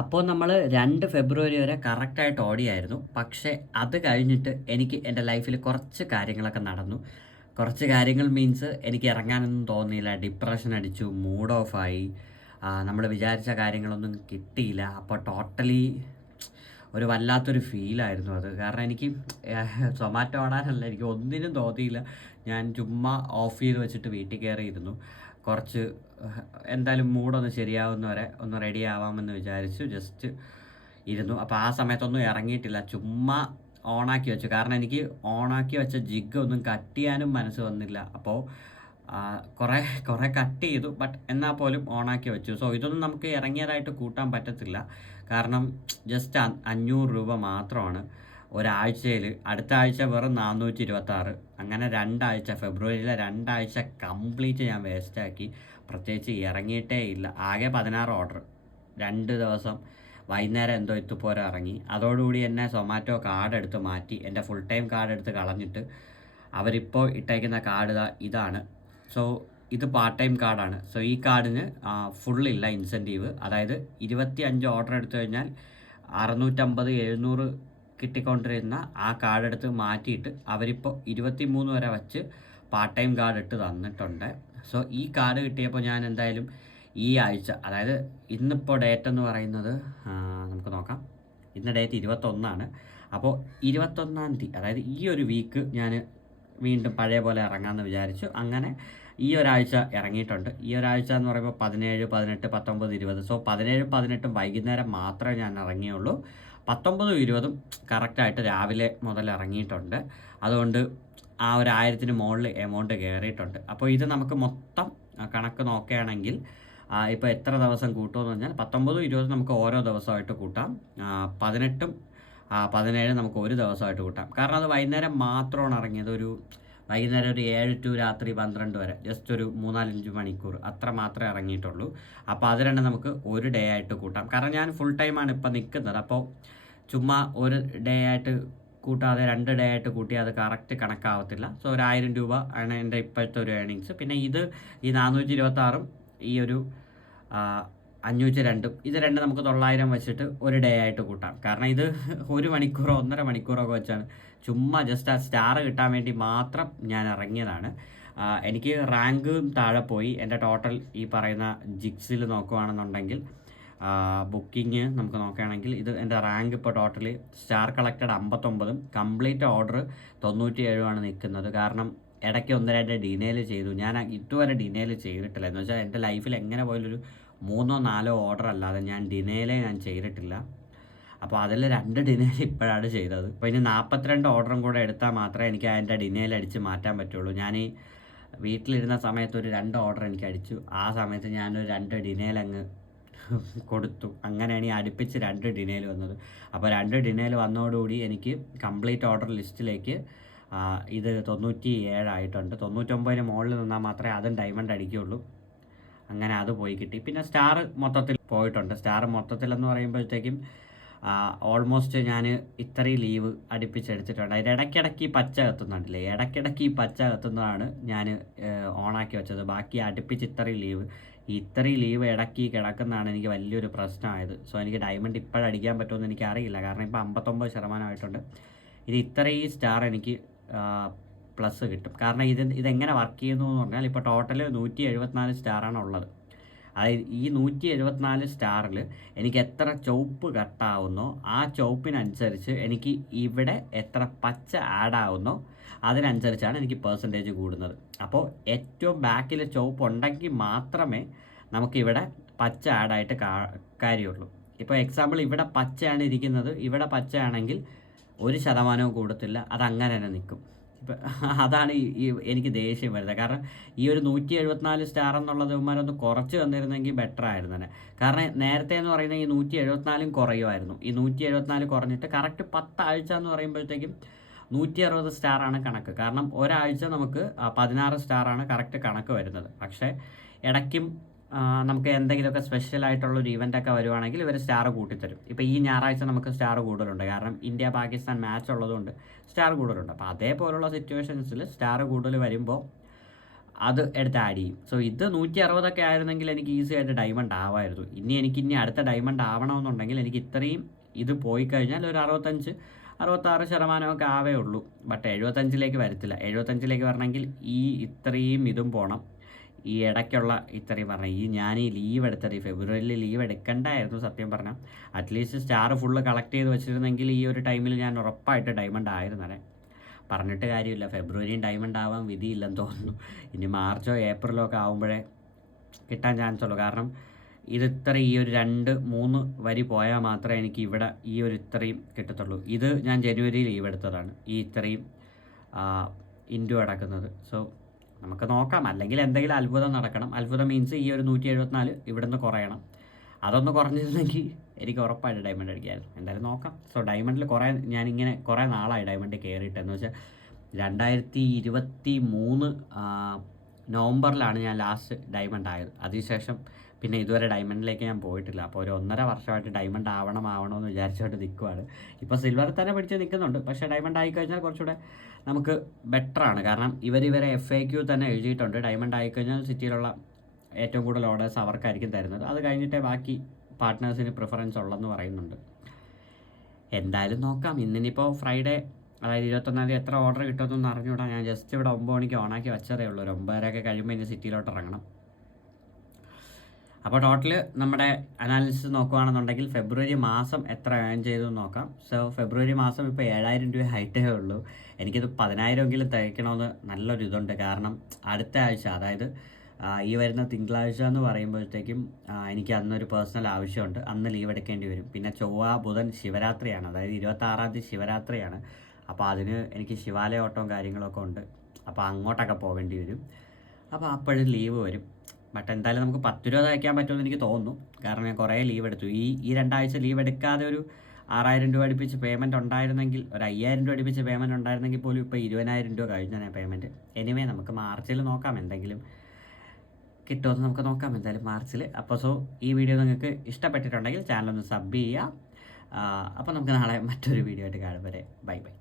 അപ്പോൾ നമ്മൾ 2 ഫെബ്രുവരി വരെ കറക്റ്റായിട്ട് ഓടിയായിരുന്നു. പക്ഷേ അത് കഴിഞ്ഞിട്ട് എനിക്ക് എൻ്റെ ലൈഫിൽ കുറച്ച് കാര്യങ്ങളൊക്കെ നടന്നു. കുറച്ച് കാര്യങ്ങൾ മീൻസ് എനിക്ക് ഇറങ്ങാനൊന്നും തോന്നിയില്ല. ഡിപ്രഷൻ അടിച്ചു, മൂഡ് ഓഫായി. നമ്മൾ വിചാരിച്ച കാര്യങ്ങളൊന്നും കിട്ടിയില്ല. അപ്പോൾ ടോട്ടലി ഒരു വല്ലാത്തൊരു ഫീലായിരുന്നു അത്. കാരണം എനിക്ക് സൊമാറ്റോ ഓടാനല്ല, എനിക്ക് ഒന്നിനും തോന്നിയില്ല. ഞാൻ ചുമ്മാ ഓഫ് ചെയ്ത് വെച്ചിട്ട് വീട്ടിൽ കയറിയിരുന്നു. കുറച്ച് എന്തായാലും മൂഡൊന്ന് ശരിയാവുന്ന വരെ ഒന്ന് റെഡി ആവാമെന്ന് വിചാരിച്ചു ജസ്റ്റ് ഇരുന്നു. അപ്പോൾ ആ സമയത്തൊന്നും ഇറങ്ങിയിട്ടില്ല. ചുമ്മാ ഓണാക്കി വെച്ചു. കാരണം എനിക്ക് ഓണാക്കി വെച്ച ജിഗ് ഒന്നും കട്ട് ചെയ്യാനും മനസ്സ് വന്നില്ല. അപ്പോൾ കുറേ കുറേ കട്ട് ചെയ്തു. ബട്ട് എന്നാൽ പോലും ഓണാക്കി വെച്ചു. സോ ഇതൊന്നും നമുക്ക് ഇറങ്ങിയതായിട്ട് കൂട്ടാൻ പറ്റത്തില്ല. കാരണം ജസ്റ്റ് 500 രൂപ മാത്രമാണ് ഒരാഴ്ചയിൽ. അടുത്ത ആഴ്ച വെറും 426. അങ്ങനെ രണ്ടാഴ്ച, ഫെബ്രുവരിയിലെ രണ്ടാഴ്ച കംപ്ലീറ്റ് ഞാൻ വേസ്റ്റാക്കി. പ്രത്യേകിച്ച് ഇറങ്ങിയിട്ടേ ഇല്ല. ആകെ 16 ഓർഡർ, 2 ദിവസം വൈകുന്നേരം എന്തോ ഇത്തുപോലെ ഇറങ്ങി. അതോടുകൂടി എന്നെ സൊമാറ്റോ കാർഡ് എടുത്ത് മാറ്റി. എൻ്റെ ഫുൾ ടൈം കാർഡ് എടുത്ത് കളഞ്ഞിട്ട് അവരിപ്പോൾ ഇട്ടേക്കുന്ന കാർഡ് ഇതാണ്. സോ ഇത് പാർട്ട് ടൈം കാർഡാണ്. സോ ഈ കാർഡിന് ഫുള്ളില്ല ഇൻസെൻറ്റീവ്. അതായത് 25 ഓർഡർ എടുത്തു കഴിഞ്ഞാൽ 650 700 കിട്ടിക്കൊണ്ടിരുന്ന ആ കാർഡ് എടുത്ത് മാറ്റിയിട്ട് അവരിപ്പോൾ 23 വരെ വച്ച് പാർട്ട് ടൈം കാർഡ് ഇട്ട് തന്നിട്ടുണ്ട്. സോ ഈ കാർഡ് കിട്ടിയപ്പോൾ ഞാൻ എന്തായാലും ഈ ആഴ്ച, അതായത് ഇന്നിപ്പോൾ ഡേറ്റ് എന്ന് പറയുന്നത് നമുക്ക് നോക്കാം. ഇന്ന് ഡേറ്റ് 21. അപ്പോൾ 21 തീയതി, അതായത് ഈ ഒരു വീക്ക് ഞാൻ വീണ്ടും പഴയ പോലെ ഇറങ്ങാമെന്ന് വിചാരിച്ചു. അങ്ങനെ ഈ ഒരാഴ്ച ഇറങ്ങിയിട്ടുണ്ട്. ഈ ഒരാഴ്ച എന്ന് പറയുമ്പോൾ 17, 18, 19, 20. സോ 17, 18 വൈകുന്നേരം മാത്രമേ ഞാൻ ഇറങ്ങിയുള്ളൂ. 19, 20 കറക്റ്റായിട്ട് രാവിലെ മുതൽ ഇറങ്ങിയിട്ടുണ്ട്. അതുകൊണ്ട് ആ ഒരു 1000-ന് മുകളിൽ എമൗണ്ട് കയറിയിട്ടുണ്ട്. അപ്പോൾ ഇത് നമുക്ക് മൊത്തം കണക്ക് നോക്കുകയാണെങ്കിൽ ഇപ്പോൾ എത്ര ദിവസം കൂട്ടുമെന്ന് പറഞ്ഞാൽ 19, 20 നമുക്ക് ഓരോ ദിവസമായിട്ട് കൂട്ടാം. 18ഉം 17 നമുക്ക് ഒരു ദിവസമായിട്ട് കൂട്ടാം. കാരണം അത് വൈകുന്നേരം മാത്രമാണ് ഇറങ്ങിയത്. വൈകുന്നേരം ഒരു 7 ടു രാത്രി 12 വരെ, ജസ്റ്റ് ഒരു 3-4-5 മണിക്കൂർ അത്ര മാത്രമേ ഇറങ്ങിയിട്ടുള്ളൂ. അപ്പോൾ അത് രണ്ടും നമുക്ക് ഒരു ഡേ ആയിട്ട് കൂട്ടാം. കാരണം ഞാൻ ഫുൾ ടൈമാണ് ഇപ്പം നിൽക്കുന്നത്. അപ്പോൾ ചുമ്മാ ഒരു ഡേ ആയിട്ട് കൂട്ടാതെ 2 ഡേ ആയിട്ട് കൂട്ടിയാൽ അത് കറക്റ്റ് കണക്കാവത്തില്ല. സോ ഒരു 1000 രൂപ ആണ് എൻ്റെ ഇപ്പോഴത്തെ ഒരു ഏണിങ്സ്. പിന്നെ ഈ 426ഉം ഈ ഒരു 502, ഇത് രണ്ട് നമുക്ക് 900 വെച്ചിട്ട് ഒരു ഡേ ആയിട്ട് കൂട്ടാം. കാരണം ഇത് 1 മണിക്കൂറോ 1.5 മണിക്കൂറൊക്കെ വെച്ചാണ്. ചുമ്മാ ജസ്റ്റ് ആ സ്റ്റാർ കിട്ടാൻ വേണ്ടി മാത്രം ഞാൻ ഇറങ്ങിയതാണ്. എനിക്ക് റാങ്കും താഴെ പോയി. എൻ്റെ ടോട്ടൽ ഈ പറയുന്ന ജിക്സിൽ നോക്കുകയാണെന്നുണ്ടെങ്കിൽ ബുക്കിംഗ് നമുക്ക് നോക്കുകയാണെങ്കിൽ ഇത് എൻ്റെ റാങ്ക് ഇപ്പോൾ ടോട്ടലി സ്റ്റാർ കളക്റ്റഡ് 59ഉം കംപ്ലീറ്റ് ഓർഡർ 97 നിൽക്കുന്നത്. കാരണം ഇടയ്ക്ക് 1-2 ഡിനേൽ ചെയ്തു. ഞാൻ ഇതുവരെ ഡിനേൽ ചെയ്തിട്ടില്ല. എന്ന് വെച്ചാൽ എൻ്റെ ലൈഫിൽ എങ്ങനെ പോയാലൊരു 3-4 ഓർഡർ അല്ലാതെ ഞാൻ ഡിനേലേ ഞാൻ ചെയ്തിട്ടില്ല. അപ്പോൾ അതിൽ 2 ഡിനേൽ ഇപ്പോഴാണ് ചെയ്തത്. അപ്പോൾ ഇനി 42 ഓർഡറും കൂടെ എടുത്താൽ മാത്രമേ എനിക്ക് അതിൻ്റെ ഡിനേൽ അടിച്ച് മാറ്റാൻ പറ്റുള്ളൂ. ഞാൻ ഈ വീട്ടിലിരുന്ന സമയത്ത് ഒരു 2 ഓർഡർ എനിക്ക് അടിച്ചു. ആ സമയത്ത് ഞാനൊരു 2 ഡിനേൽ അങ്ങ് കൊടുത്തു. അങ്ങനെയാണ് ഈ അടുപ്പിച്ച് 2 ഡിനേൽ വന്നത്. അപ്പോൾ 2 ഡിനേൽ വന്നതോടുകൂടി എനിക്ക് കംപ്ലീറ്റ് ഓർഡർ ലിസ്റ്റിലേക്ക് ഇത് 97 ആയിട്ടുണ്ട്. 99-ന് മുകളിൽ നിന്നാൽ മാത്രമേ അതും ഡയമണ്ട് അടിക്കുകയുള്ളൂ. അങ്ങനെ അത് പോയി കിട്ടി. പിന്നെ സ്റ്റാർ മൊത്തത്തിൽ പോയിട്ടുണ്ട്. സ്റ്റാർ മൊത്തത്തിലെന്ന് പറയുമ്പോഴത്തേക്കും ഓൾമോസ്റ്റ് ഞാൻ ഇത്രയും ലീവ് അടുപ്പിച്ചെടുത്തിട്ടുണ്ട്. അതിൽ ഇടയ്ക്കിടയ്ക്ക് ഈ പച്ച കത്തുന്നുണ്ടല്ലേ, ഇടയ്ക്കിടയ്ക്ക് ഈ പച്ച കത്തുന്നതാണ് ഞാൻ ഓണാക്കി വെച്ചത്. ബാക്കി അടുപ്പിച്ച് ഇത്രയും ലീവ് ഇടയ്ക്ക് കിടക്കുന്നതാണ് എനിക്ക് വലിയൊരു പ്രശ്നമായത്. സോ എനിക്ക് ഡയമണ്ട് ഇപ്പോഴടിക്കാൻ പറ്റുമെന്ന് എനിക്ക് അറിയില്ല. കാരണം ഇപ്പോൾ 59% ആയിട്ടുണ്ട്. ഇത് ഇത്രയും സ്റ്റാർ എനിക്ക് പ്ലസ് കിട്ടും. കാരണം ഇതെങ്ങനെ വർക്ക് ചെയ്യുന്നു എന്ന് പറഞ്ഞാൽ ഇപ്പോൾ ടോട്ടൽ 174 സ്റ്റാറാണ് ഉള്ളത്. അതായത് ഈ 174 സ്റ്റാറിൽ എനിക്ക് എത്ര ചുവപ്പ് കട്ടാവുന്നോ ആ ചുവപ്പിനനുസരിച്ച് എനിക്ക് ഇവിടെ എത്ര പച്ച ആഡ് ആവുന്നോ അതിനനുസരിച്ചാണ് എനിക്ക് പെർസെൻറ്റേജ് കൂടുന്നത്. അപ്പോൾ ഏറ്റവും ബാക്കിൽ ചുവപ്പ് ഉണ്ടെങ്കിൽ മാത്രമേ നമുക്കിവിടെ പച്ച ആഡായിട്ട് കാര്യമുള്ളൂ. ഇപ്പോൾ എക്സാമ്പിൾ ഇവിടെ പച്ചയാണ് ഇരിക്കുന്നത്, ഇവിടെ പച്ചയാണെങ്കിൽ 1% കൂടത്തില്ല, അതങ്ങനെ തന്നെ നിൽക്കും. ഇപ്പം അതാണ് എനിക്ക് ദേഷ്യം വരുന്നത്. കാരണം ഈ ഒരു 174 സ്റ്റാർ എന്നുള്ളത് ഇവന്മാരൊന്ന് കുറച്ച് തന്നിരുന്നെങ്കിൽ ബെറ്റർ ആയിരുന്നു തന്നെ. കാരണം നേരത്തെ എന്ന് പറയുന്നത് ഈ 174 കുറയുമായിരുന്നു. ഈ 174 കുറഞ്ഞിട്ട് കറക്റ്റ് 10 ആഴ്ച എന്ന് പറയുമ്പോഴത്തേക്കും 160 സ്റ്റാറാണ് കണക്ക്. കാരണം ഒരാഴ്ച നമുക്ക് 16 സ്റ്റാറാണ് കറക്റ്റ് കണക്ക് വരുന്നത്. പക്ഷേ ഇടയ്ക്കും നമുക്ക് എന്തെങ്കിലുമൊക്കെ സ്പെഷ്യൽ ആയിട്ടുള്ളൊരു ഇവൻ്റൊക്കെ വരുവാണെങ്കിൽ ഇവർ സ്റ്റാർ കൂട്ടിത്തരും. ഇപ്പോൾ ഈ ഞായറാഴ്ച നമുക്ക് സ്റ്റാർ കൂടുതലുണ്ട്. കാരണം ഇന്ത്യ പാകിസ്ഥാൻ മാച്ച് ഉള്ളതുകൊണ്ട് സ്റ്റാർ കൂടുതലുണ്ട്. അപ്പോൾ അതേപോലുള്ള സിറ്റുവേഷൻസിൽ സ്റ്റാർ കൂടുതൽ വരുമ്പോൾ അത് എടുത്ത് ആഡ് ചെയ്യും. സോ ഇത് 160 ആയിരുന്നെങ്കിൽ എനിക്ക് ഈസി ആയിട്ട് ഡയമണ്ട് ആവായിരുന്നു. ഇനി അടുത്ത ഡയമണ്ട് ആവണമെന്നുണ്ടെങ്കിൽ എനിക്ക് ഇത്രയും ഇത് പോയി കഴിഞ്ഞാൽ ഒരു 65-66% ആവേ ഉള്ളൂ. ബട്ട് 75 വരത്തില്ല. 75 വരണമെങ്കിൽ ഈ ഇത്രയും ഇതും പോകണം. ഈ ഇടയ്ക്കുള്ള ഇത്രയും ഞാൻ ഈ ലീവ് എടുത്തത് ഈ ഫെബ്രുവരിയിൽ ലീവ് എടുക്കണ്ടായിരുന്നു സത്യം പറഞ്ഞാൽ. അറ്റ്ലീസ്റ്റ് സ്റ്റാർ ഫുള്ള് കളക്ട് ചെയ്ത് വെച്ചിരുന്നെങ്കിൽ ഈ ഒരു ടൈമിൽ ഞാൻ ഉറപ്പായിട്ട് ഡയമണ്ട് ആയിരുന്നേ. പറഞ്ഞിട്ട് കാര്യമില്ല, ഫെബ്രുവരിയും ഡയമണ്ട് ആവാൻ വിധിയില്ലെന്ന് തോന്നുന്നു. ഇനി മാർച്ചോ ഏപ്രിലോ ഒക്കെ ആകുമ്പോഴേ കിട്ടാൻ ചാൻസ് ഉള്ളൂ. കാരണം ഇത് ഈ ഒരു 2-3 വരി പോയാൽ മാത്രമേ എനിക്ക് ഇവിടെ ഈ ഒരു ഇത്രയും കിട്ടത്തുള്ളൂ. ഇത് ഞാൻ ജനുവരിയിൽ ലീവ് എടുത്തതാണ്, ഈ ഇത്രയും ഇൻറ്റു അടക്കുന്നത്. സോ നമുക്ക് നോക്കാം, അല്ലെങ്കിൽ എന്തെങ്കിലും അത്ഭുതം നടക്കണം. അത്ഭുതം മീൻസ് ഈ ഒരു 174 ഇവിടെ നിന്ന് കുറയണം. അതൊന്ന് കുറഞ്ഞിരുന്നെങ്കിൽ എനിക്ക് ഉറപ്പായിട്ട് ഡയമണ്ട് അടിക്കാമായിരുന്നു. എന്തായാലും നോക്കാം. സോ ഡയമണ്ടിൽ ഞാനിങ്ങനെ കുറേ നാളായി ഡയമണ്ടിൽ കയറിയിട്ട്. എന്ന് വെച്ചാൽ 2023 നവംബറിലാണ് ഞാൻ ലാസ്റ്റ് ഡയമണ്ട് ആയത്. അതിനുശേഷം പിന്നെ ഇതുവരെ ഡയമണ്ടിലേക്ക് ഞാൻ പോയിട്ടില്ല. അപ്പോൾ ഒരു 1.5 വർഷമായിട്ട് ഡയമണ്ട് ആവണമെന്ന് വിചാരിച്ചുകൊണ്ട് നിൽക്കുവാണ്. ഇപ്പോൾ സിൽവറിൽ തന്നെ പിടിച്ച് നിൽക്കുന്നുണ്ട്. പക്ഷേ ഡയമണ്ട് ആയിക്കഴിഞ്ഞാൽ കുറച്ചുകൂടെ നമുക്ക് ബെറ്ററാണ്. കാരണം ഇവരെ FAQ തന്നെ എഴുതിയിട്ടുണ്ട്, ഡയമണ്ട് ആയിക്കഴിഞ്ഞാൽ സിറ്റിയിലുള്ള ഏറ്റവും കൂടുതൽ ഓർഡേഴ്സ് അവർക്കായിരിക്കും തരുന്നത്. അത് കഴിഞ്ഞിട്ടേ ബാക്കി പാർട്ട്നേഴ്സിന് പ്രിഫറൻസ് ഉള്ളതെന്ന് പറയുന്നുണ്ട്. എന്തായാലും നോക്കാം. ഇന്നിപ്പോൾ ഫ്രൈഡേ, അതായത് 21 എത്ര ഓർഡർ കിട്ടുമെന്നൊന്നും അറിഞ്ഞുകൂടാ. ഞാൻ ജസ്റ്റ് ഇവിടെ 9 മണിക്ക് ഓണാക്കി വെച്ചതേ ഉള്ളൂ. ഒരു 9:30 കഴിയുമ്പോൾ ഇനി സിറ്റിയിലോട്ട് ഇറങ്ങണം. അപ്പോൾ ടോട്ടൽ നമ്മുടെ അനാലിസിസ് നോക്കുകയാണെന്നുണ്ടെങ്കിൽ ഫെബ്രുവരി മാസം എത്ര ഏൺ ചെയ്തു നോക്കാം. സോ ഫെബ്രുവരി മാസം ഇപ്പോൾ 7000 രൂപ ഹൈറ്റേ ഉള്ളൂ. എനിക്കിത് 10,000 തയ്ക്കണമെന്ന് നല്ലൊരു ഇതുണ്ട്. കാരണം അടുത്ത ആഴ്ച, അതായത് ഈ വരുന്ന തിങ്കളാഴ്ച എന്ന് പറയുമ്പോഴത്തേക്കും എനിക്ക് അന്നൊരു പേഴ്സണൽ ആവശ്യമുണ്ട്. അന്ന് ലീവ് എടുക്കേണ്ടി വരും. പിന്നെ ചൊവ്വ ബുധൻ ശിവരാത്രിയാണ്, അതായത് 26-ാം തീയതി ശിവരാത്രിയാണ്. അപ്പോൾ അതിന് എനിക്ക് ശിവാലയ ഓട്ടവും കാര്യങ്ങളൊക്കെ ഉണ്ട്. അപ്പോൾ അങ്ങോട്ടൊക്കെ പോകേണ്ടി വരും. അപ്പോൾ അപ്പോഴും ലീവ് വരും. ബട്ട് എന്തായാലും നമുക്ക് 10 രൂപ തയ്ക്കാൻ പറ്റുമെന്ന് എനിക്ക് തോന്നുന്നു. കാരണം ഞാൻ കുറേ ലീവ് എടുത്തു. ഈ 2 ആഴ്ച ലീവ് എടുക്കാതെ ഒരു 6000 രൂപ അടുപ്പിച്ച് പേയ്മെൻറ്റ് ഉണ്ടായിരുന്നെങ്കിൽ, ഒരു 5000 രൂപ അടുപ്പിച്ച് പേയ്മെൻറ്റ് ഉണ്ടായിരുന്നെങ്കിൽ പോലും ഇപ്പോൾ 20,000 രൂപ കഴിഞ്ഞാൽ പേയ്മെൻറ്റ്. എനിവേ നമുക്ക് മാർച്ചിൽ നോക്കാം, എന്തെങ്കിലും കിട്ടുമെന്ന് നമുക്ക് നോക്കാം എന്തായാലും മാർച്ചിൽ. അപ്പോൾ ഈ വീഡിയോ നിങ്ങൾക്ക് ഇഷ്ടപ്പെട്ടിട്ടുണ്ടെങ്കിൽ ചാനൽ ഒന്ന് സബ് ചെയ്യുക. അപ്പോൾ നമുക്ക് നാളെ മറ്റൊരു വീഡിയോ ആയിട്ട് കാണും വരെ. Bye bye.